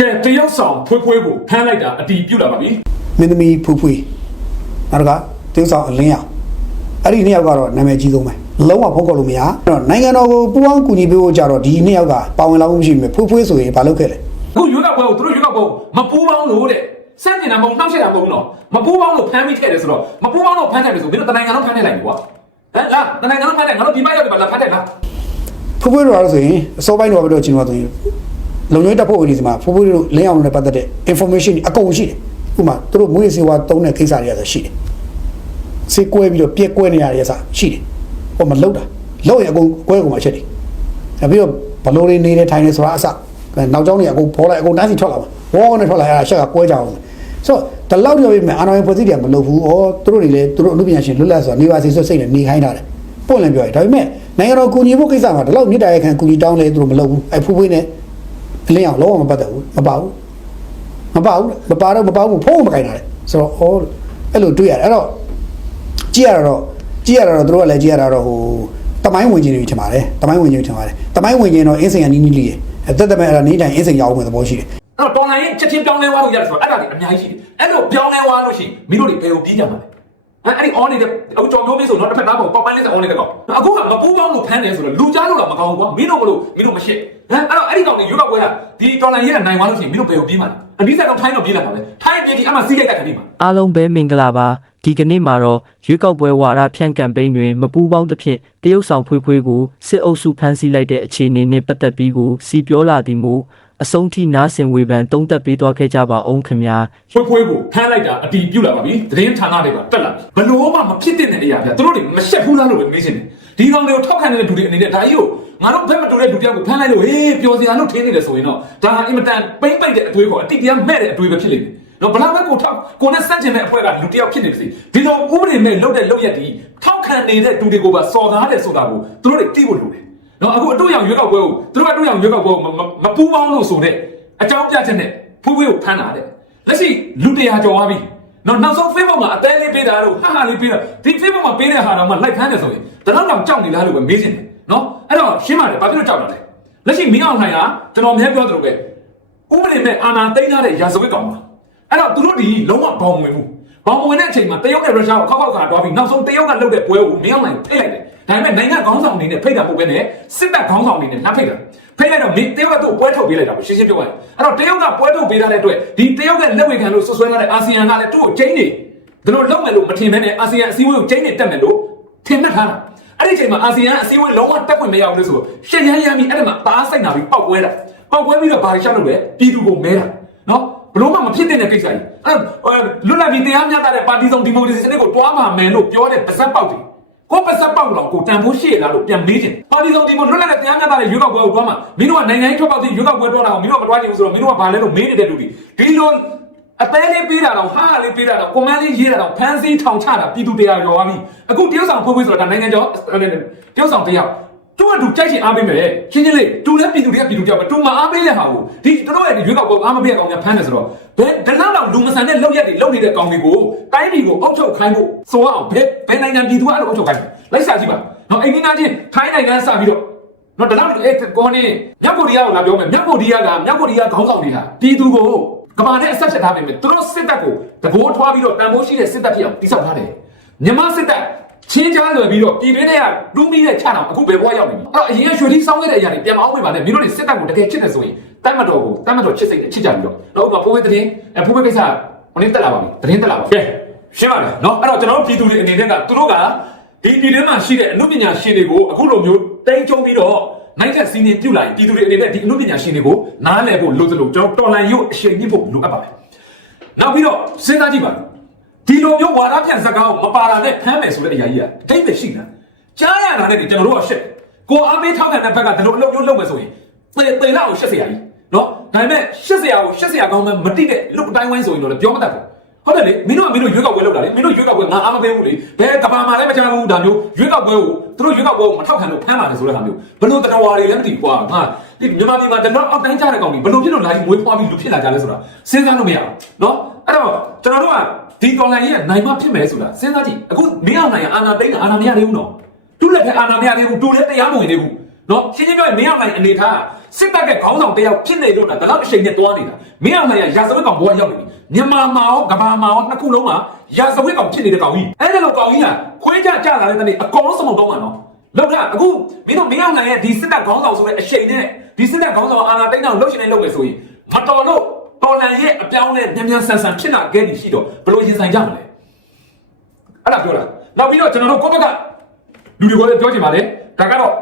ကဲတရုတ်ဆောင်ဖွေးဖွေးကိုဖမ်းလိုက်တာအတီးပြုတ်လာပါပြီမင်းသမီးဖူးဖူးနောက်ကတင်းဆောင်အလင်းအောင်အဲ့ဒီနှစ်ယောက်ကတော့နာမည်ကြီးဆုံးပဲလုံးဝဖုံးကောက်လို့မရအဲ့တော့နိုင်ငံတော်ကိုပူးပေါင်းကူညီပေးဖို့ကြတော့ဒီနှစ်ယောက်ကပါဝင်လာမှုမရှိဘူးဖူးဖူးဆိုရင်ဘာလုပ်ခဲ့လဲအခုရွေးကောက်ပွဲကိုသူတို့ရွေးကောက်ပွဲကိုမပူးပေါင်းလို့တဲ့စန့်ကျင်တာမဟုတ်နှောက်ရှက်တာမဟုတ်ဘူးနော်မပူးပေါင်းလို့ဖမ်းမိခဲ့တယ်ဆိုတော့မပူးပေါင်းလို့ဖမ်းတယ်ဆိုမင်းတို့တနိုင်ငံလုံးဖမ်းနေလိုက်ပြီကွာဟမ်လားတနိုင်ငံလုံးဖမ်းတယ်ငါတို့ဒီဘက်ရောက်တယ်ပါလားဖမ်းတယ်လားဖူးဖူးတို့ကတော့ဆိုရင်အစောပိုင်းတော့ဘယ်တော့ကျွန်တော်ဆိုရင် လုံခြုံရေးတပ်ဖွဲ့ဝင်တွေစီမှာဖူးဖူးတို့လင်းအောင်နဲ့ပတ်သက်တဲ့ information တွေအကုန်ရှိတယ်ဥပမာသူတို့မွေးစေဝါတုံးတဲ့ကိစ္စတွေကဆိုရှိတယ်စေကွဲပြီးတော့ပြက်ကွဲနေရတဲ့ဆာရှိတယ်ဟိုမလောက်တာလောက်ရင်အကုန်ကွဲကုန်မှာချက်တယ်နောက်ပြီးတော့ဘလို့တွေနေတဲ့ထိုင်နေဆိုတာအစနောက်ကျောင်းတွေအကုန်ပေါ်လိုက်အကုန်တန်းစီထွက်လာမှာဝေါနဲ့ထွက်လာရတာရှက်ကကွဲကြအောင်ဆိုတော့ဒီလောက်ပြောပြီးမယ်အာနာယဖွဲ့စည်းတယ်မလုပ်ဘူးဩသူတို့တွေလည်းသူတို့အမှုပညာရှင်လွတ်လပ်စွာနေပါစေဆိုစိတ်နဲ့နေခိုင်းတာတယ်ပွင့်လည်းပြောရဒါပေမဲ့နိုင်ငံတော်ကူညီဖို့ကိစ္စမှာဒီလောက်မြစ်တာရခံကူညီတောင်းလဲသူတို့မလုပ်ဘူးအဲဖူးဖွေးနဲ့ အလင်းအောင်လုံးဝမပတ်သက်ဘူးမပါဘူးမပါဘူးမပါတော့မပါဘူးဖုံးမခိုင်းတာလေဆိုတော့ဩအဲ့လိုတွေ့ရတယ်အဲ့တော့ကြည့်ရတော့ကြည့်ရတော့သူတို့ကလည်းကြည့်ရတော့ဟိုတမိုင်းဝင်ခြင်းတွေထင်ပါတယ်တမိုင်းဝင်ခြင်းထင်ပါတယ်တမိုင်းဝင်ခြင်းတော့အင်းစိန်ကနီးနီးလေးရအသက်သက်မဲ့အဲ့ဒါနေတိုင်းအင်းစိန်ရောက်ဝင်သဘောရှိတယ်အဲ့တော့တော်လိုင်းရင်ချက်ချင်းပြောင်းလဲသွားလို့ရတယ်ဆိုတော့အဲ့ဒါတွေအများကြီးရှိတယ်အဲ့လိုပြောင်းလဲသွားလို့ရှိရင်မင်းတို့တွေဘယ်လိုပြီးကြမှာလဲ အဲ့အဲ့ဒီ on နေတဲ့အခုကြော်မျိုးမေးဆိုတော့တစ်ဖက်သားပေါ်ပေါက်ပိုင်းလေးစ on နေတဲ့ကောင်အခုကမပူးပေါင်းလို့ဖမ်းတယ်ဆိုတော့လူကြားလို့တော့မကောင်းဘူးကွာမင်းတို့မလို့မင်းတို့မရှစ်ဟမ်အဲ့တော့အဲ့ဒီကောင်တွေရွေးကောက်ပွဲကဒီတော်လိုင်းရဲ့နိုင်သွားလို့ရှိရင်မင်းတို့ဘယ်လိုပြီးမှာလဲအနည်းဆက်တော့ထိုင်းတော့ပြေးလာပါပဲထိုင်းပြေးဒီအမှစီးလိုက်တဲ့ခဏမှာအားလုံးပဲမင်္ဂလာပါဒီကနေ့မှာတော့ရွေးကောက်ပွဲဝါဒဖြန့်ကမ်ပိန်းတွင်မပူးပေါင်းသဖြင့်တရုတ်ဆောင်ဖွေးဖွေးကိုစစ်အုပ်စုဖမ်းဆီးလိုက်တဲ့အခြေအနေနှင့်ပတ်သက်ပြီးကိုစီပြောလာသည်မို့ အဆုံးထိနားဆင်ဝေဖန်တုံးသက်ပေးသွားခဲ့ကြပါအောင်ခင်ဗျာဖွေးဖွေးကိုဖမ်းလိုက်တာအတီးပြုတ်လာပါပြီသတင်းဌာနတွေကတက်လာဘလို့မှမဖြစ်တဲ့အရာပြသူတို့တွေမရှက်ဘူးလားလို့ပဲမေးချင်တယ်ဒီကောင်တွေကိုထောက်ခံနေတဲ့လူတွေအနေနဲ့ဒါကြီးကိုငါတို့ဘက်မတူတဲ့လူတယောက်ကိုဖမ်းလိုက်လို့ဟေးပျော်စရာလို့ထင်းနေတယ်ဆိုရင်တော့ဒါဟာအင်မတန်ပိမ့်ပိတ်တဲ့အတွေးခေါ်အတိတရားမဲ့တဲ့အတွေးပဲဖြစ်လိမ့်မယ်တော့ဘလောက်ပဲကိုထောက်ကိုနဲ့စက်ကျင်တဲ့အဖွဲ့ကလူတယောက်ဖြစ်နေပါစေဒီလိုဥပဒေမဲ့လုပ်တဲ့လုပ်ရက်ဒီထောက်ခံနေတဲ့လူတွေကိုပါစော်ကားတယ်ဆိုတာကိုသူတို့တွေသိဖို့လိုတယ် နော်အခုအတူရောင်ရွေးကောက်ပွဲကိုသူတို့ကအတူရောင်ရွေးကောက်ပွဲကိုမပူးပေါင်းလို့ဆိုတဲ့အကြောင်းပြချက်နဲ့ဖွေးဖွေးကိုဖမ်းတာတဲ့လက်ရှိလူတရာကျော်သွားပြီနော်နောက်ဆုံး Facebook မှာအသေးလေးပေးတာတော့ဟာဟာလေးပေးတာဒီ Facebook မှာပေးတဲ့ဟာတော့မှလိုက်ဖမ်းတယ်ဆိုရင်ဒါတော့တော့ကြောက်နေလားလို့ပဲမေးချင်တယ်နော်အဲ့တော့ရှင်းပါတယ်ဘာဖြစ်လို့ကြောက်တာလဲလက်ရှိမင်းအောင်လှိုင်ကကျွန်တော်များပြောသလိုပဲဥပဒေနဲ့အာဏာသိမ်းထားတဲ့ရာဇဝတ်ကောင်ပါအဲ့တော့သူတို့ဒီလုံးဝဘောင်ဝင်မှုဘောင်ဝင်တဲ့အချိန်မှာတရုတ်နဲ့ရုရှားကိုခောက်ခောက်ခါတွားပြီးနောက်ဆုံးတရုတ်ကလှုပ်တဲ့ပွဲကိုမင်းအောင်လှိုင်ဖိတ်လိုက်တယ် ဒါပေမဲ့နိုင်ငံခေါင်းဆောင်အနေနဲ့ဖိတ်တာပို့ပဲနဲ့စစ်တပ်ခေါင်းဆောင်အနေနဲ့လှမ်းဖိတ်တာဖိတ်လိုက်တော့မင်းတရုတ်ကသူ့ပွဲထုတ်ပေးလိုက်တာရှင်းရှင်းပြောရရင်အဲ့တော့တရုတ်ကပွဲထုတ်ပေးထားတဲ့အတွက်ဒီတရုတ်ကလက်ဝေခံလို့ဆွဆွဲထားတဲ့အာဆီယံကလည်းသူ့ကိုချိန်နေဒါလို့လုံးမယ်လို့မထင်မဲနဲ့အာဆီယံအစည်းအဝေးကိုချိန်နေတက်မယ်လို့ထင်မှတ်ထားတာအဲ့ဒီအချိန်မှာအာဆီယံအစည်းအဝေးလုံးဝတက်ခွင့်မရဘူးလို့ဆိုရှက်ရမ်းရမ်းပြီးအဲ့ဒီမှာသားဆိုင်တာပြီးပောက်ကွဲတာပောက်ကွဲပြီးတော့ဘာရှောက်လို့လဲပြည်သူကိုမဲတာနော်ဘလို့မှမဖြစ်တဲ့ကိစ္စကြီးအဲ့လွတ်လပ်ပြီးတရားမျှတတဲ့ပါတီစုံဒီမိုကရေစီစနစ်ကိုတွားမှာမယ်လို့ပြောတဲ့ပါဇက်ပေါက်တယ် ကိုပစက်ပေါက်တော့ကိုတန်ဖိုးရှိရလားလို့ပြန်မေးတယ်ပါတီစုံဒီမိုလွတ်လပ်တဲ့တရားမျှတတဲ့ရွေးကောက်ပွဲကိုတွားမှာမင်းတို့ကနိုင်ငံရေးထွက်ပေါက်ပြီးရွေးကောက်ပွဲတွားတာကိုမင်းတို့ကမတွားချင်ဘူးဆိုတော့မင်းတို့ကဘာလဲလို့မေးနေတဲ့လူတွေဒီလိုအသေးလေးပေးတာတော့ဟာလေးပေးတာတော့ကွန်မန်းလေးရေးတာတော့ဖန်စီထောင်ချတာပြည်သူတရားရောပြီအခုတရုတ်ဆောင်ဖွေးဖွေးဆိုတာဒါနိုင်ငံကျော်တရုတ်ဆောင်တရား သူကသူကြိုက်ချင်အားပေးမယ်ရှင်းရှင်းလေးသူလည်းပြည်သူတွေကပြည်သူတယောက်ပဲသူမအားပေးတဲ့ဟာကိုဒီတို့ရဲ့ရွေးကောက်ပွဲအားမပေးတဲ့ကောင်များဖမ်းတယ်ဆိုတော့ဘယ်ဒလောက်တော့လူမဆန်တဲ့လောက်ရက်တွေလောက်နေတဲ့ကောင်တွေကိုတိုင်းပြည်ကိုအုပ်ချုပ်ခိုင်းဖို့ဆိုအောင်ဘယ်ဘယ်နိုင်ငံပြည်သူကအဲ့လိုအုပ်ချုပ်ခိုင်းလိုက်စားကြည့်ပါနော်အိမ်ကြီးနာချင်းထိုင်းနိုင်ငံစပြီးတော့နော်ဒါတော့အဲ့ကောနေမြောက်ကိုရီးယားကိုလာပြောမယ်မြောက်ကိုရီးယားကမြောက်ကိုရီးယားခေါင်းဆောင်တွေကပြည်သူကိုကဘာနဲ့အဆက်ချက်ထားပေးမယ်သူတို့စစ်တပ်ကိုတကိုးထွားပြီးတော့တန်ဖိုးရှိတဲ့စစ်တပ်ဖြစ်အောင်တိစောက်ထားတယ်မြန်မာစစ်တပ် ချင်းကြားလွယ်ပြီးတော့ပြည်တွင်းထဲကတူးမိတဲ့ချတော့အခုဘယ်ဘဝရောက်နေပြီအဲ့တော့အရင်ကရွှေလီစောင်းခဲ့တဲ့အရာတွေပြန်မအောင်မေးပါနဲ့မင်းတို့တွေစစ်တပ်ကိုတကယ်ချစ်တယ်ဆိုရင်တတ်မတော်ကိုတတ်မတော်ချစ်စိတ်နဲ့ချစ်ကြပြီးတော့တော့ဥပမာဖိုးဝဲသတင်းအဖိုးဝဲကိစ္စဟိုနေ့တက်လာပါပြီသတင်းတက်လာပါကဲရှင်းပါမယ်နော်အဲ့တော့ကျွန်တော်တို့ပြည်သူတွေအနေနဲ့ကသူတို့ကဒီပြည်တွင်းမှာရှိတဲ့အမှုပညာရှင်တွေကိုအခုလိုမျိုးတိမ့်ကျုံပြီးတော့နိုင်တဲ့စီးနေပြုတ်လိုက်ပြည်သူတွေအနေနဲ့ဒီအမှုပညာရှင်တွေကိုနားလည်ဖို့လိုသလိုကျွန်တော်တော်လန်ရုပ်အရှိန်မြင့်ဖို့လိုအပ်ပါတယ်နောက်ပြီးတော့စဉ်းစားကြည့်ပါ ဒီလိုမျိုးဝါဒပြန်စကားကိုမပါတာနဲ့ဖမ်းမယ်ဆိုတဲ့အရာကြီးကတိတ်ပဲရှိတာကြားရတာနဲ့ကျွန်တော်တို့ကရှက်ကိုအားပေးထောက်ခံတဲ့ဘက်ကဒီလိုအလုပ်မျိုးလုပ်မယ်ဆိုရင်သေသေလောက်ရှက်စရာကြီးနော်ဒါပေမဲ့ရှက်စရာကိုရှက်စရာကောင်းမှမတိတဲ့လူတိုင်းဝိုင်းဆိုရင်တော့ပြောမတတ်ဘူးဟုတ်တယ်လေမင်းတို့ကမင်းတို့ရွေးကောက်ပွဲလုပ်တာလေမင်းတို့ရွေးကောက်ပွဲငါအားမပေးဘူးလေဘယ်ကဘာမှလည်းမချဘူးဒါမျိုးရွေးကောက်ပွဲကိုသူတို့ရွေးကောက်ပွဲကိုမထောက်ခံလို့ဖမ်းပါတယ်ဆိုတဲ့ဟာမျိုးဘလို့တတော်ဝါတွေလည်းမသိဘူးကွာဟာဒီမြန်မာပြည်မှာတတော်အောက်တိုင်းကြတဲ့ကောင်တွေဘလို့ဖြစ်လို့လာပြီးမွေးဖွားပြီးလူဖြစ်လာကြလဲဆိုတာစဉ်းစားလို့မရဘူးနော်အဲ့တော့ကျွန်တော်တို့က ဒီတော်လိုင်းရဲ့နိုင်မဖြစ်မယ်ဆိုတာစဉ်းစားကြည့်အခုမင်းအောင်နိုင်အာနာသိန်းအာနာမရသေးဘူးနော်သူ့လက်ထက်အာနာမရသေးဘူးသူလည်းတရားမဝင်သေးဘူးနော်ရှင်းရှင်းပြောရင်မင်းအောင်နိုင်အနေထားစစ်တပ်ကခေါင်းဆောင်တယောက်ဖြစ်နေလို့ဒါတော့အချိန်နဲ့တွားနေတာမင်းအောင်နိုင်ကရာဇဝတ်ကောင်ဘဝရောက်နေပြီမြန်မာမှာရောကဘာမှာရောနှစ်ခုလုံးမှာရာဇဝတ်ကောင်ဖြစ်နေတဲ့ကောင်ကြီးအဲ့ဒါလိုကောင်ကြီးကခွေးကြကြလာတဲ့တနေ့အကောင်လုံးစမုံတော့မှာနော်လောက်တာအခုမင်းတို့မင်းအောင်နိုင်ရဲ့ဒီစစ်တပ်ခေါင်းဆောင်ဆိုတဲ့အချိန်နဲ့ဒီစစ်တပ်ခေါင်းဆောင်အာဏာသိမ်းအောင်လှုပ်ရှင်နေလုပ်မယ်ဆိုရင်မတော်လို့ တော်လန်ရဲ့အပြောင်းနဲ့မြန်မြန်ဆန်ဆန်ဖြစ်လာခဲ့ပြီရှိတော့ဘယ်လိုရင်ဆိုင်ကြမလဲအဲ့ဒါပြောတာနောက်ပြီးတော့ကျွန်တော်တို့ကိုယ့်ဘက်ကလူတွေကိုလည်းပြောချင်ပါတယ်ဒါကတော့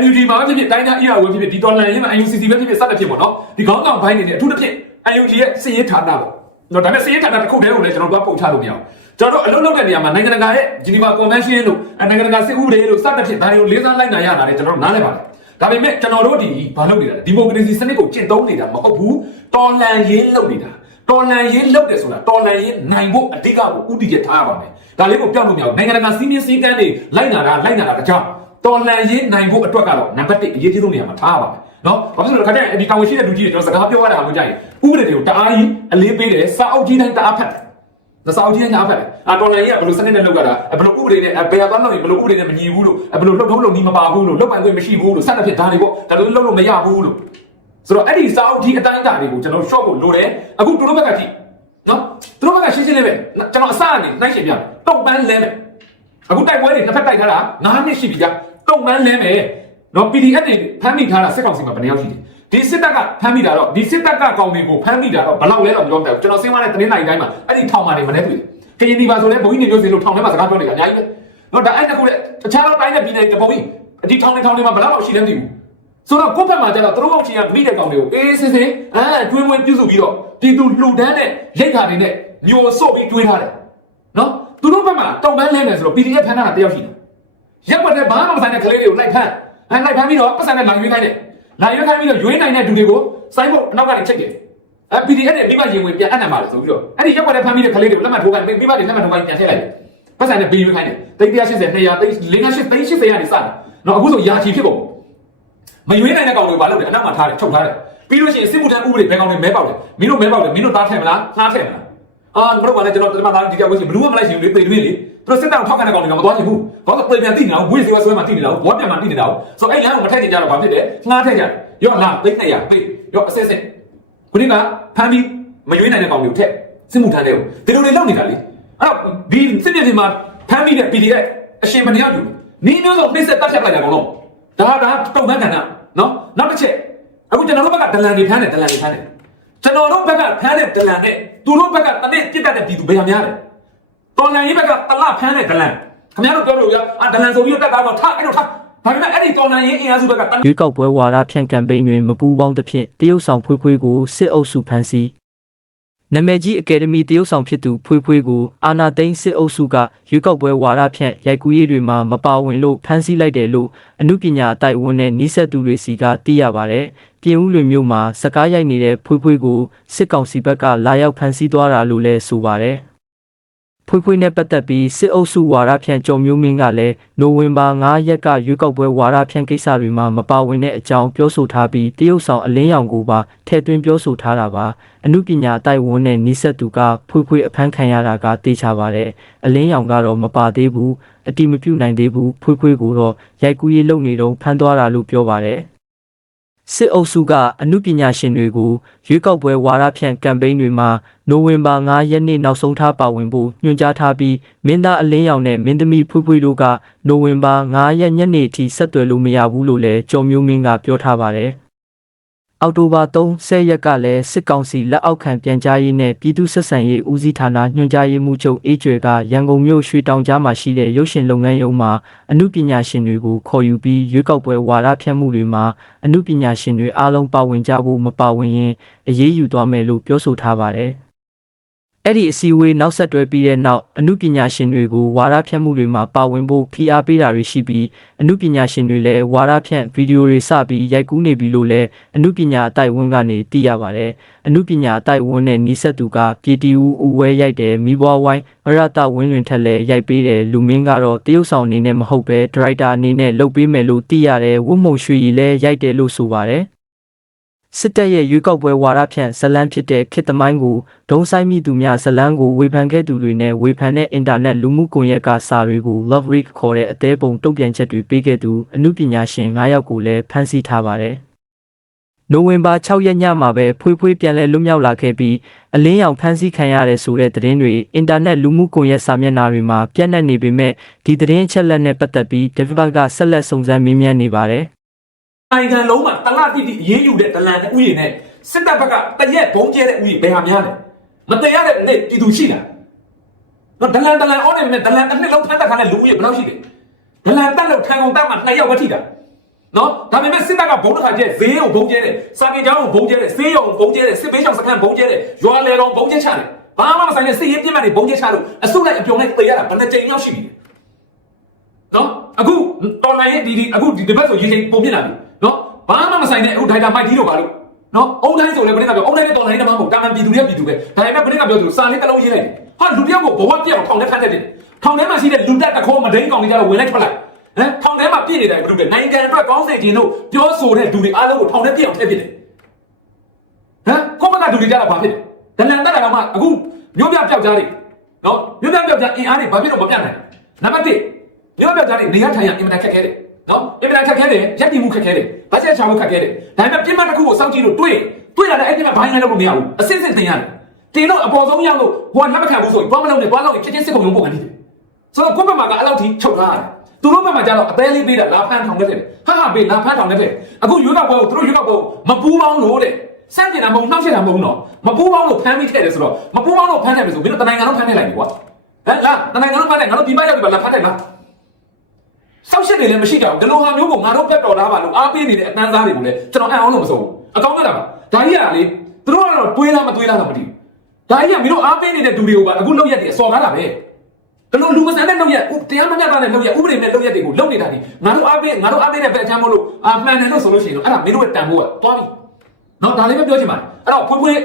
NUG မှာဖြစ်ဖြစ်တိုင်းသား ER ဝဖြစ်ဖြစ်ဒီတော်လန်ရေးမှာ UCC ပဲဖြစ်ဖြစ်စသဖြင့်ပေါ့နော်ဒီခေါင်းဆောင်ဘိုင်းနေတဲ့အထူးသဖြင့် NUG ရဲ့စည်ရေးဌာနပေါ့နော်ဒါပေမဲ့စည်ရေးဌာနတစ်ခုတည်းကိုလည်းကျွန်တော်တို့ကပုံချလို့မရအောင်ကျွန်တော်တို့အလုပ်လုပ်တဲ့နေရာမှာနိုင်ငံတကာရဲ့ Geneva Convention လို့နိုင်ငံတကာစစ်ဥပဒေလို့စသဖြင့်ဒါတွေကိုလေးစားလိုက်နိုင်ရတာလေကျွန်တော်တို့နားလည်ပါတယ် ဒါပေမဲ့ကျွန်တော်တို့ဒီဘာလုပ်နေတာလဲဒီမိုကရေစီစနစ်ကိုကျင့်သုံးနေတာမဟုတ်ဘူးတော်လန်ရေးလုပ်နေတာတော်လန်ရေးလုပ်တယ်ဆိုတာတော်လန်ရေးနိုင်ဖို့အဓိကကိုဥတည်ချက်ထားရပါမယ်ဒါလေးကိုပြောင်းလို့မရဘူးနိုင်ငံတကာစီးမင်းစည်းကမ်းတွေလိုက်နာတာလိုက်နာတာတခြားတော်လန်ရေးနိုင်ဖို့အတွက်ကတော့နံပါတ်1အရေးကြီးဆုံးနေရာမှာထားရပါမယ်နော်ဘာဖြစ်လို့လဲခါကျရင်ဒီကောင်ရှိတဲ့လူကြီးတွေကျွန်တော်စကားပြောရတာမျိုးကြရင်ဥပဒေတွေကိုတအားကြီးအလေးပေးတယ်စာအုပ်ကြီးတိုင်းတအားဖတ်တယ် စာအုပ်ကြီးတိုင်းတအားဖတ်တယ်အာတော်လန်ရေးကဘယ်လိုစနစ်နဲ့လုပ်ကြတာဘယ်လိုဥပဒေနဲ့ဘယ်ရသွားလို့ဘယ်လိုဥပဒေနဲ့မညီဘူးလို့ဘယ်လိုလှုပ်ထုံးလို့ညီမပါဘူးလို့လုပ်ပိုင်ခွင့်မရှိဘူးလို့စသဖြင့်ဒါတွေပေါ့ဒါလိုလုပ်လို့မရဘူးလို့ဆိုတော့အဲ့ဒီစာအုပ်ကြီးအတိုင်းအတာတွေကိုကျွန်တော် short ဖို့လိုတယ်အခုတို့တို့ဘက်ကကြည့်နော်တို့တို့ဘက်ကရှင်းရှင်းလေးပဲကျွန်တော်အစကနေနှိုင်းရှင်းပြတုံပန်းလဲမယ်အခုတိုက်ပွဲတွေတစ်ဖက်တိုက်ထားတာ9နှစ်ရှိပြီကြာတုံမှန်းလဲမယ်နော် PDF တွေဖမ်းမိထားတာစစ်ကောင်စီမှာဘယ်နှယောက်ရှိတယ် ဒီစစ်တပ်ကဖမ်းမိတာတော့ဒီစစ်တပ်ကကောင်တွေကိုဖမ်းမိတာတော့ဘယ်လောက်လဲတော့မပြောတတ်ဘူးကျွန်တော်စင်းမတဲ့တင်းနိုင်တိုင်းမှာအဲ့ဒီထောင်မှာနေမနေတွေ့ကရင်ဒီပါဆိုလဲဘုန်းကြီးနေလို့စီလို့ထောင်ထဲမှာစကားပြောနေတာအများကြီးပဲနော်ဒါအဲ့တကူလေတခြားတော့တိုင်းနဲ့ပြည်နယ်တပုံကြီးဒီထောင်နေထောင်နေမှာဘယ်လောက်ရှိလဲမသိဘူးဆိုတော့ကိုယ့်ဘက်မှာကျတော့သူတို့အောင်ချင်းကမိတဲ့ကောင်တွေကိုအေးစစ်စစ်အဲတွင်းဝင်းပြုစုပြီးတော့ဒီသူလှူဒန်းတဲ့ရိတ်ခါတွေနဲ့မျိုးစို့ပြီးတွေးထားတယ်နော်သူတို့ဘက်မှာတောင်ပန်းလဲနေဆိုတော့ PDF ဖမ်းတာတယောက်ရှိတယ်ရက်ွက်တဲ့ဘာမှမဆိုင်တဲ့ကလေးတွေကိုလိုက်ဖမ်းအဲလိုက်ဖမ်းပြီးတော့ပတ်စံနဲ့လာရွေးခိုင်းတယ် လာရွေးခိုင်းပြီးတော့ရွေးနိုင်တဲ့သူတွေကိုစိုင်းဖို့အနောက်ကနေချိန်တယ်အဲ PDF နဲ့မိဘရင်ဝင်ပြန်အပ်နိုင်ပါလေဆိုပြီးတော့အဲ့ဒီရက်ွက်တဲ့ဖမ်းပြီးတဲ့ကလေးတွေကိုလက်မှတ်ထိုးခိုင်းမိဘတွေလက်မှတ်ထိုးခိုင်းပြန်ထည့်လိုက်တယ်ပတ်စံနဲ့ဘေးရွေးခိုင်းတယ်တိတ်180 200 300 480 380ကနေစတယ်နော်အခုဆိုရာချီဖြစ်ပုံမရွေးနိုင်တဲ့ကောင်တွေဘာလုပ်လဲအနောက်မှာထားတယ်ချုပ်ထားတယ်ပြီးလို့ရှိရင်စစ်မှုထမ်းဥပဒေဘယ်ကောင်တွေမဲပေါက်လဲမင်းတို့မဲပေါက်တယ်မင်းတို့သားထည့်မလားငှားထည့်မလား အာမတို့ကလည်းကျွန်တော်ဒီမှာသားဒီကြောက်ဝင်ရှင်ဘလူးကမလိုက်ရှင်လေပေတွင်းလေသူတို့စစ်တောင်ထောက်ခံတဲ့ကောင်တွေကမသွားချင်ဘူးဘာလို့ပြေပြန်တိနေတာဝေးစီဝဆွဲမှာတိနေတာဘောပြန်မှာတိနေတာဆိုအဲ့လမ်းကိုမထည့်ချင်ကြတော့ဘာဖြစ်လဲငှားထည့်ကြရောလာသိနေရပေးရောအစစ်စစ်ခုနကဖမ်းပြီးမရွေးနိုင်တဲ့ကောင်တွေကိုထက်စစ်မှုထမ်းတဲ့ကိုဒီလိုတွေလုပ်နေတာလေအဲ့တော့ဒီစစ်မြေပြင်မှာဖမ်းပြီးတဲ့ PDF အရှင်မတရားယူနီးမျိုးစုံနှိမ့်ဆက်တတ်ဖြတ်လိုက်တာကောင်တော့ဒါဒါတုံ့ပန်းကဏ္ဍနော်နောက်တစ်ချက်အခုကျွန်တော်တို့ဘက်ကဒလန်တွေဖမ်းတယ်ဒလန်တွေဖမ်းတယ် ကျွန်တော်တို့ဘက်ကဖမ်းတဲ့ဒလန်နဲ့သူတို့ဘက်ကတနေ့ပြစ်တတ်တဲ့ပြည်သူဘယ်ဟာများလဲတော်လန်ရေးဘက်ကတလဖမ်းတဲ့ဒလန်ခင်ဗျားတို့ပြောလို့ရအာဒလန်ဆိုပြီးတော့တက်တာတော့ထားအဲ့လိုထားဒါပေမဲ့အဲ့ဒီတော်လန်ရေးအင်အားစုဘက်ကတရွေးကောက်ပွဲဝါဒဖြန့်ကမ်ပိန်းတွင်မပူးပေါင်းသဖြင့်တရုတ်ဆောင်ဖွေးဖွေးကိုစစ်အုပ်စုဖမ်းဆီး နာမည်ကြီးအကယ်ဒမီတရုတ်ဆောင်ဖြစ်သူဖွေးဖွေးကိုအာနာသိန်းစစ်အုပ်စုကရွေးကောက်ပွဲဝါဒဖြန့်ရိုက်ကူးရေးတွေမှာမပါဝင်လို့ဖမ်းဆီးလိုက်တယ်လို့အမှုပညာအတိုက်အဝန်နဲ့နှိစက်သူတွေစီကသိရပါတယ်။ပြင်ဦးလွင်မြို့မှာစကားရိုက်နေတဲ့ဖွေးဖွေးကိုစစ်ကောင်စီဘက်ကလာရောက်ဖမ်းဆီးသွားတာလို့လည်းဆိုပါတယ်။ ဖွေးဖွေးနဲ့ပတ်သက်ပြီးစစ်အုပ်စုဝါဒဖြန့်ကြုံမျိုးမင်းကလည်းနိုဝင်ဘာ9ရက်ကရွေးကောက်ပွဲဝါဒဖြန့်ကိစ္စတွေမှာမပါဝင်တဲ့အကြောင်းပြောဆိုထားပြီးတရုတ်ဆောင်အလင်းရောင်ကိုပါထည့်သွင်းပြောဆိုထားတာပါအမှုပညာအတိုက်ဝန်းနဲ့နီးစပ်သူကဖွေးဖွေးအဖမ်းခံရတာကသိချပါတယ်အလင်းရောင်ကတော့မပါသေးဘူးအတိမပြုတ်နိုင်သေးဘူးဖွေးဖွေးကိုတော့ရိုက်ကူးရေးလုပ်နေတော့ဖမ်းသွားတာလို့ပြောပါတယ် စစ်အုပ်စုကအမှုပညာရှင်တွေကိုရွေးကောက်ပွဲဝါဒဖြန့်ကမ်ပိန်းတွေမှာနိုဝင်ဘာ9ရက်နေ့နောက်ဆုံးထားပါဝင်ဖို့ညွှန်ကြားထားပြီးမင်းသားအလင်းရောင်နဲ့မင်းသမီးဖွေးဖွေးတို့ကနိုဝင်ဘာ9ရက်ညနေအထိဆက်သွယ်လို့မရဘူးလို့လည်းကျော်မျိုးမင်းကပြောထားပါတယ်။ အောက်တိုဘာ30ရက်ကလည်းစစ်ကောင်စီလက်အောက်ခံပြန်ကြားရေးနဲ့ပြည်သူ့ဆက်ဆံရေးဦးစီးဌာနညွှန်ကြားရေးမှူးချုပ်အေးကျွဲကရန်ကုန်မြို့ရွှေတောင်ကြားမှာရှိတဲ့ရုပ်ရှင်လုပ်ငန်းရုံမှာအမှုပညာရှင်တွေကိုခေါ်ယူပြီးရွေးကောက်ပွဲဝါဒဖြန့်မှုတွေမှာအမှုပညာရှင်တွေအားလုံးပါဝင်ကြဖို့မပါဝင်ရင်အရေးယူသွားမယ်လို့ပြောဆိုထားပါတယ်။ အဲ့ဒီအစည်းအဝေးနောက်ဆက်တွဲပြီးတဲ့နောက်အမှုပညာရှင်တွေကိုဝါဒဖြန့်မှုတွေမှာပါဝင်ဖို့ဖိအားပေးတာတွေရှိပြီးအမှုပညာရှင်တွေလည်းဝါဒဖြန့်ဗီဒီယိုတွေစပြီးရိုက်ကူးနေပြီလို့လည်းအမှုပညာအတိုက်ဝန်းကနေသိရပါတယ်။အမှုပညာအတိုက်ဝန်းနဲ့နီးစပ်သူကပြည်တီဦးဦးဝဲရိုက်တယ်မိဘဝိုင်းမရတဝင်းလွင်ထက်လည်းရိုက်ပေးတယ်လူမင်းကတော့တရုတ်ဆောင်အနေနဲ့မဟုတ်ပဲဒရိုက်တာအနေနဲ့လုပ်ပေးမယ်လို့သိရတယ်ဝတ်မုံရွှေရီလည်းရိုက်တယ်လို့ဆိုပါတယ်။ စစ်တပ်ရဲ့ရွေးကောက်ပွဲဝါဒဖြန့်ဇလန်းဖြစ်တဲ့ခေတ်သမိုင်းကိုဒုံဆိုင်မိသူများဇလန်းကိုဝေဖန်ခဲ့သူတွေနဲ့ဝေဖန်တဲ့အင်တာနက်လူမှုကွန်ရက်ကစာတွေကို Love Read ခေါ်တဲ့အသေးပုံတုံ့ပြန်ချက်တွေပေးခဲ့သူအမှုပညာရှင်9ယောက်ကိုလည်းဖမ်းဆီးထားပါတယ်။နိုဝင်ဘာ6ရက်ညမှာပဲဖွေးဖွေးပြန်လဲလွတ်မြောက်လာခဲ့ပြီးအလင်းရောင်ဖမ်းဆီးခံရတယ်ဆိုတဲ့သတင်းတွေအင်တာနက်လူမှုကွန်ရက်စာမျက်နှာတွေမှာပြန့်နှံ့နေပေမဲ့ဒီသတင်းအချက်အလက်နဲ့ပတ်သက်ပြီး Developer ကဆက်လက်စုံစမ်းမေးမြန်းနေပါတယ်။ နိုင်ငံလုံးမှာတလတိတိအရေးယူတဲ့ဒလန်ဥယျာဉ်နဲ့စစ်တပ်ဘက်ကတရက်ဘုံကျဲတဲ့ဥယျာဉ်ဘယ်ဟာများလဲမတည့်ရတဲ့နေ့ပြည်သူရှိလားနော်ဒလန်ဒလန်အော်နေမယ်ဒလန်တစ်နှစ်လုံးဖမ်းတက်ထားတဲ့လူဦးရေဘယ်လောက်ရှိလဲဒလန်တက်လို့ခံကုန်တက်မှာနှစ်ယောက်ပဲထိတာနော်ဒါပေမဲ့စစ်တပ်ကဘုံတစ်ခါကျဲဈေးကိုဘုံကျဲတယ်စာပင်ကျောင်းကိုဘုံကျဲတယ်ဈေးရုံကိုဘုံကျဲတယ်စစ်ပေးဆောင်စခန်းဘုံကျဲတယ်ရွာလေကောင်ဘုံကျဲချတယ်ဘာမှမဆိုင်တဲ့စစ်ရေးပြင်းမှန်တွေဘုံကျဲချလို့အစုလိုက်အပြုံလိုက်တည်ရတာဘယ်နှကြိမ်ရောက်ရှိပြီလဲနော်အခုတော်လိုင်းရဲ့ဒီဒီအခုဒီဒီဘက်ဆိုရေချိန်ပုံပြစ်လာပြီ နော်ဘာမှမဆိုင်တဲ့အခုဒိုင်တာမိုက်ဒီတို့ပါလို့နော်အုံတိုင်းဆိုလည်းဘယ်နဲ့ကပြောအုံတိုင်းနဲ့တော်လိုင်းနဲ့မှမဟုတ်တာမန်ပြည်သူတွေကပြည်သူပဲဒါပေမဲ့ဘယ်နဲ့ကပြောသူစာလေးတစ်လုံးရေးလိုက်တယ်ဟာလူတယောက်ကိုဘဝပြည့်အောင်ထောင်ထဲဖမ်းလိုက်တယ်ထောင်ထဲမှာရှိတဲ့လူတက်တခိုးမဒိန်းကောင်တွေကြတော့ဝင်လိုက်ထွက်လိုက်ဟမ်ထောင်ထဲမှာပြည့်နေတယ်ဘယ်လိုလဲနိုင်ငံအတွက်ကောင်းစေခြင်းတို့ပြောဆိုတဲ့လူတွေအားလုံးကိုထောင်ထဲပြည့်အောင်ထည့်ပြစ်တယ်ဟမ်ကိုမကလူတွေကြတာဘာဖြစ်လဲဒလန်တက်တာကမှအခုမျိုးပြပျောက်ကြားတွေနော်မျိုးပြပျောက်ကြားအင်အားတွေဘာဖြစ်လို့မပြတ်နိုင်နံပါတ်1မြို့ပြောက်ကြတဲ့နေရထိုင်ရအင်မတန်ခက်ခဲတယ် နော်အင်မတန်ခက်ခဲတယ်ရက်တည်မှုခက်ခဲတယ်ဗတ်ချက်ချမှုခက်ခဲတယ်ဒါပေမဲ့ပြင်မတစ်ခုကိုစောင့်ကြည့်လို့တွေ့တွေ့လာတဲ့အဲ့ဒီမှာဘိုင်းလည်းလုပ်လို့မရဘူးအစစ်စစ်တင်ရတယ်တင်တော့အပေါ်ဆုံးရောက်လို့ဟိုကလက်မခံဘူးဆိုရင်ဘာမလုပ်နဲ့ဘာလုပ်ရင်ချက်ချင်းစစ်ကုန်လုံးပုံကန်နေတယ်ဆိုတော့ကိုယ့်ဘက်မှာကအဲ့လောက်ထိချုပ်ထားတယ်သူတို့ဘက်မှာကျတော့အသေးလေးပေးတာလာဖမ်းထောင်ခဲ့တယ်ဟာဟာပေးလာဖမ်းထောင်ခဲ့တယ်အခုရွေးကောက်ပွဲကိုသူတို့ရွေးကောက်ပွဲမပူးပေါင်းလို့တဲ့စန့်ကျင်တာမဟုတ်နှောက်ရှက်တာမဟုတ်နော်မပူးပေါင်းလို့ဖမ်းပြီးထည့်တယ်ဆိုတော့မပူးပေါင်းလို့ဖမ်းတယ်ဆိုမင်းတို့တနိုင်ငံလုံးဖမ်းနေလိုက်ပြီကွာဟမ်လားတနိုင်ငံလုံးဖမ်းတယ်ငါတို့ဒီဘက်ရောက်ပြီပါလာဖမ်းတယ်လား စောက်ရှက်တွေလည်းမရှိကြဘူးဒီလိုဟာမျိုးကိုငါတို့ပြတ်တော်သားပါလို့အားပေးနေတဲ့အတန်းသားတွေကိုလည်းကျွန်တော်အံ့အောင်လို့မဆုံးဘူးအကောင်းမြတ်တာပါဒါကြီးကလေသူတို့ကတော့တွေးလားမတွေးလားတော့မသိဘူးဒါကြီးကမင်းတို့အားပေးနေတဲ့လူတွေကိုပါအခုလောက်ရက်တွေအစော်ကားတာပဲဒီလိုလူမဆန်တဲ့လောက်ရက်တရားမမျှတတဲ့လောက်ရက်ဥပဒေနဲ့လောက်ရက်တွေကိုလောက်နေတာဒီငါတို့အားပေးငါတို့အားပေးတဲ့ဘက်အချမ်းမို့လို့အာမှန်တယ်လို့ဆိုလို့ရှိရင်တော့အဲ့ဒါမင်းတို့ရဲ့တန်ဖိုးကသွားပြီနော်ဒါလေးပဲပြောချင်ပါတယ်အဲ့တော့ဖွေးဖွေး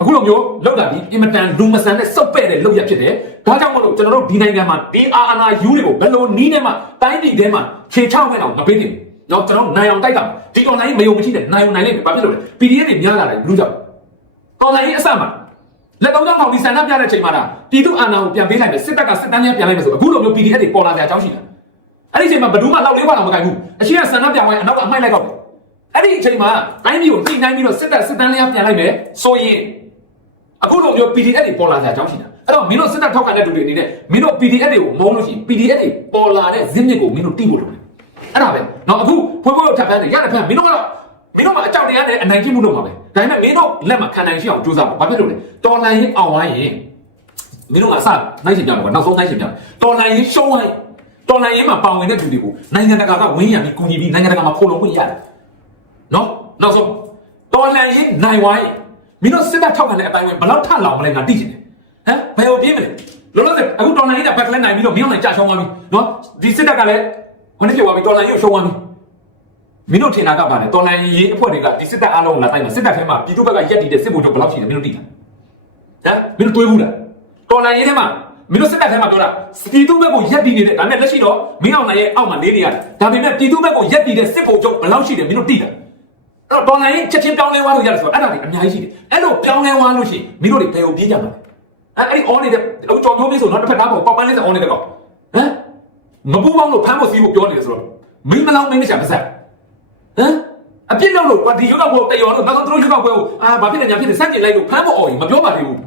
အခုလိုမျိုးလောက်တာဒီအင်မတန်လူမဆန်တဲ့စုပ်ပဲ့တဲ့လောက်ရက်ဖြစ်တယ်ဒါကြောင့်မလို့ကျွန်တော်တို့ဒီနိုင်ငံမှာဒီအာအာနာယူတွေကိုဘယ်လိုနီးနဲ့မှတိုင်းပြည်ထဲမှာခြေချောက်မဲ့အောင်မပေးနိုင်ဘူး။နော်ကျွန်တော်နိုင်အောင်တိုက်တာဒီ online မယုံမရှိတဲ့နိုင်အောင်နိုင်လိမ့်မယ်။ဘာဖြစ်လို့လဲ PDF တွေများလာတယ်လူကြောင့် online အစမှာလက်ကောင်းကြောင့်ဒီဆန္ဒပြတဲ့ချိန်မှာဒါပြည်သူအာဏာကိုပြန်ပေးလိုက်မယ်စစ်တပ်ကစစ်တမ်းများပြန်လိုက်မယ်ဆိုအခုလိုမျိုး PDF တွေပေါ်လာတဲ့အကြောင်းရှိတယ်။အဲ့ဒီအချိန်မှာဘယ်သူမှလောက်လေးပါတော့မကိုင်ဘူး။အရှိကဆန္ဒပြဝိုင်းအနောက်ကအမိုက်လိုက်တော့တယ်။အဲ့ဒီအချိန်မှာတိုင်းပြည်ကိုနှိမ့်နှိုင်းပြီးတော့စစ်တပ်စစ်တမ်းများပြန်လိုက်မယ်ဆိုရင် အခုလိုမျိုး PDF တွေပေါ်လာကြအကြောင်းရှိတာအဲ့တော့မင်းတို့စစ်တပ်ထောက်ခံတဲ့လူတွေအနေနဲ့မင်းတို့ PDF တွေကိုမုန်းလို့ရှိရင် PDF တွေပေါ်လာတဲ့ဇစ်မြစ်ကိုမင်းတို့တိဖို့လုပ်တယ်အဲ့ဒါပဲနော်အခုဖွဲ့ဖွဲ့တို့ထပ်ဖန်းတယ်ရတဲ့ဖန်းမင်းတို့ကတော့မင်းတို့မှာအကြောက်တရားနဲ့အနိုင်ကျင့်မှုလုပ်မှာပဲဒါပေမဲ့မင်းတို့လက်မှာခံနိုင်ရှိအောင်ကြိုးစားပါဘာဖြစ်လို့လဲတော်လိုင်းရင်အောင်ဝိုင်းရင်မင်းတို့ကအစနိုင်ရှင်ပြတယ်ကွာနောက်ဆုံးနိုင်ရှင်ပြတယ်တော်လိုင်းရင်ရှုံးလိုက်တော်လိုင်းရင်မှာပါဝင်တဲ့လူတွေကိုနိုင်ငံတကာကဝင်းရံပြီးကူညီပြီးနိုင်ငံတကာမှာဖုံလုံးခွင့်ရတယ်နော်နောက်ဆုံးတော်လိုင်းရင်နိုင်ဝိုင်း မင်းတို့စစ်တပ်ထောက်ခံတဲ့အတိုင်းပဲဘယ်လောက်ထလောင်မလဲငါသိချင်တယ်ဟမ်ဘယ်လိုပြေးမလဲလောလောဆယ်အခုတော်လိုင်းကဘက်လည်းနိုင်ပြီးတော့မင်းအောင်လည်းကြာရှုံးသွားပြီနော်ဒီစစ်တပ်ကလည်းဟိုနေ့ပြောသွားပြီတော်လိုင်းကိုရှုံးသွားပြီမင်းတို့ထင်တာကပါလေတော်လိုင်းရေးအဖွဲ့တွေကဒီစစ်တပ်အားလုံးကိုလာတိုက်မှာစစ်တပ်ထဲမှာပြည်သူဘက်ကရက်တည်တဲ့စစ်ဗိုလ်ချုပ်ဘယ်လောက်ရှိလဲမင်းတို့သိလားဟမ်မင်းတို့တွေးဘူးလားတော်လိုင်းရေးထဲမှာမင်းတို့စစ်တပ်ထဲမှာပြောတာပြည်သူဘက်ကိုရက်တည်နေတဲ့ဒါနဲ့လက်ရှိတော့မင်းအောင်နိုင်ရဲ့အောက်မှာနေနေရတယ်ဒါပေမဲ့ပြည်သူဘက်ကိုရက်တည်တဲ့စစ်ဗိုလ်ချုပ်ဘယ်လောက်ရှိလဲမင်းတို့သိလားအဲ့ တော့ဒေါ်လာရင်းချက်ချင်းပြောင်းလဲသွားလို့ရတယ်ဆိုတော့အဲ့ဒါတွေအများကြီးရှိတယ်အဲ့လိုပြောင်းလဲသွားလို့ရှိရင်မင်းတို့တွေဘယ်ကိုပြေးကြမှာလဲအဲ့အဲ့ဒီ on နေတဲ့ဟိုကြော်မျိုးမျိုးဆိုတော့တစ်ဖက်သားပေါ့ပေါက်ပန်းလေးစ on နေတဲ့ကောင်ဟမ်မပူပေါင်းလို့ဖမ်းဖို့စီးဖို့ပြောနေတယ်ဆိုတော့မင်းမလောင်းမင်းမချပါစက်ဟမ်အပြစ်လုပ်လို့ဒီရုပ်ကဘောတယောလို့နောက်ဆုံးသူတို့ရုပ်ကဘောကိုအာဘာဖြစ်နေညာဖြစ်နေစက်ကျင်လိုက်လို့ဖမ်းဖို့អော်ရင်မပြောပါသေးဘူး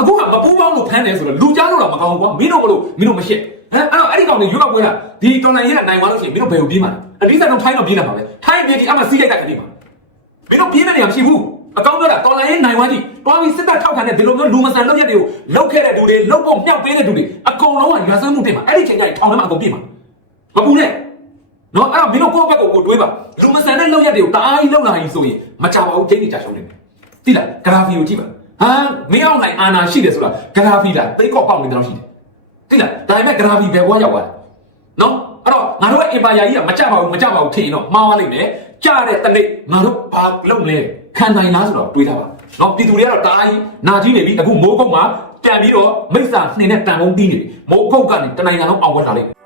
အခုကမပူပေါင်းလို့ဖမ်းတယ်ဆိုတော့လူကြားလို့တော့မကောင်းဘူးကွာမင်းတို့မလို့မင်းတို့မရှက်ဟမ်အဲ့တော့အဲ့ဒီကောင်တွေရုပ်ကပွဲကဒီတော်လိုင်းရင်းကနိုင်သွားလို့ရှိရင်မင်းတို့ဘယ်ကိုပြေးမှာလဲအဒီစားတော့ထိုင်းတော့ပြေးလာမှာပဲထိုင်းပြေးဒီအမှစီးလိုက်တာကနေမှာ မင်းတို့ပြင်းတဲ့နေရာမရှိဘူးအကောင်းပြောတာတော်လိုင်းရေးနိုင်ဝမ်းကြီးတွားပြီးစစ်တပ်ထောက်ခံတဲ့ဒီလိုမျိုးလူမဆန်လုပ်ရက်တွေကိုလုပ်ခဲ့တဲ့လူတွေလုပ်ဖို့မြောက်ပေးတဲ့လူတွေအကုန်လုံးကရွာစမ်းမှုတင်မှာအဲ့ဒီချိန်ကျရင်ထောင်ထဲမှာအကုန်ပြည့်မှာမပူနဲ့နော်အဲ့တော့မင်းတို့ကိုယ့်ဘက်ကိုကိုတွေးပါလူမဆန်တဲ့လုပ်ရက်တွေကိုတအားကြီးလုပ်လာရင်ဆိုရင်မကြပါဘူးချိန်နေကြရှုံးနေတယ်သိလားဂရာဖီကိုကြည့်ပါဟာမင်းအောင်နိုင်အာနာရှိတယ်ဆိုတာဂရာဖီလားသိကောက်ပေါက်နေတယ်လို့ရှိတယ်သိလားဒါပေမဲ့ဂရာဖီဘယ်ဘွားရောက်သွားလဲနော်အဲ့တော့ငါတို့ရဲ့ empire ကြီးကမကြပါဘူးမကြပါဘူးထင်ရင်တော့မှားသွားလိမ့်မယ် ကြားတဲ့တနေ့ငါတို့ဘာလုပ်လဲခံနိုင်လားဆိုတော့တွေးတာပါနော်ပြည်သူတွေကတော့တားကြီးနာကြီးနေပြီအခုမိုးကုတ်မှာပြန်ပြီးတော့မိစ္ဆာနှင်းနဲ့တန်ကုန်တီးနေပြီမိုးကုတ်ကနေတနိုင်ငံလုံးအောင်ပေါ်လာလိမ့်မယ်